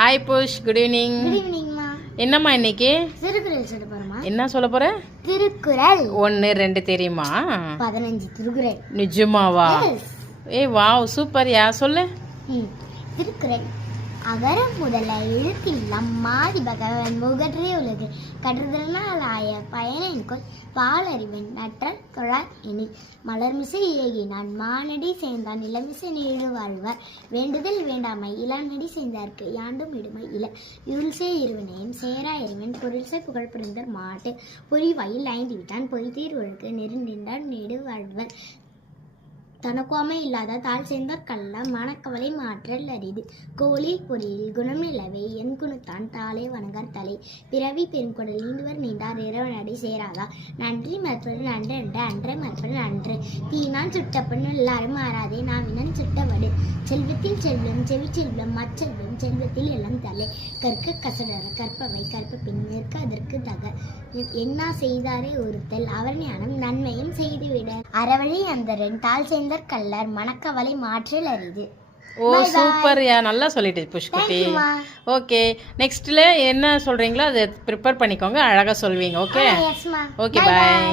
Hi புஷ், good evening. Good ஈவினிங்மா. என்னம்மா இன்னைக்கு திருக்குறள் சொல்ல போறோமா? என்ன சொல்ல போற? திருக்குறள் 1 2 தெரியுமா? 15 திருக்குறள். நிஜமாவா? ஏய் வாவ், சூப்பர் யா, சொல்லு. திருக்குறள் அகர முதல எழுத்தில்லாம் மாதி பகவன் முகற்றே உலகு கற்றுதனால் ஆய பயனென்கொள் பாலறிவன் நற்றல் தொழார் எனி மலர்மிசை ஏகினான் மானடி சேர்ந்தான் இளமிசை நீடு வாழ்வார் வேண்டுதல் வேண்டாமை இளநடி சேர்ந்தார்க்கு யாண்டும் இடுமை இல இருள்சே இருவனையும் சேரா இறைவன் பொருள்சை புகழ் புரிந்தர் மாட்டு பொறி வயல் ஐந்து விட்டான் பொய்தீர் ஒழுக்கு நெருண்டின்றான் நீடு வாழ்வர் தனக்கோமை இல்லாத தாழ் சேர்ந்தார் கல்ல மனக்கவலை மாற்றல் அரிது கோலில் பொறியில் குணம் நிலவே என் குணத்தான் தாளே வணங்கார் தலை பிறவி பெருங்கொடல் நீந்துவர் நீண்டார் இறைவனடி சேராதா நன்றி மறுப்பது நன்று என்று அன்றை மறுப்பது நன்று தீனான் சுட்டப்பன் எல்லாரும் மாறாதே நாவினன் சுட்டவடு செல்வத்தில் செல்வம் செவி செல்வம் மச்செல்வம் செல்வத்தில் எல்லாம் தலை கற்க கசடர கற்பவை கற்ப பின் நிற்க அதற்கு தக என்ன செய்தாரே ஒருத்தல் அவர் ஞானம் நன்மையும் செய்துவிட அறவழி அந்தரன் தாழ் சேர்ந்த கல்லர் மனக்கவலை மாற்றல் அரிது. ஓ சூப்பர் யா, நல்லா சொல்லிட்டு புஷ்குட்டி. ஓகே, நெக்ஸ்ட்ல என்ன சொல்றீங்களோ அதை ப்ரிப்பேர் பண்ணிக்கோங்க, அழகா சொல்வீங்க. ஓகே ஓகே, பாய்.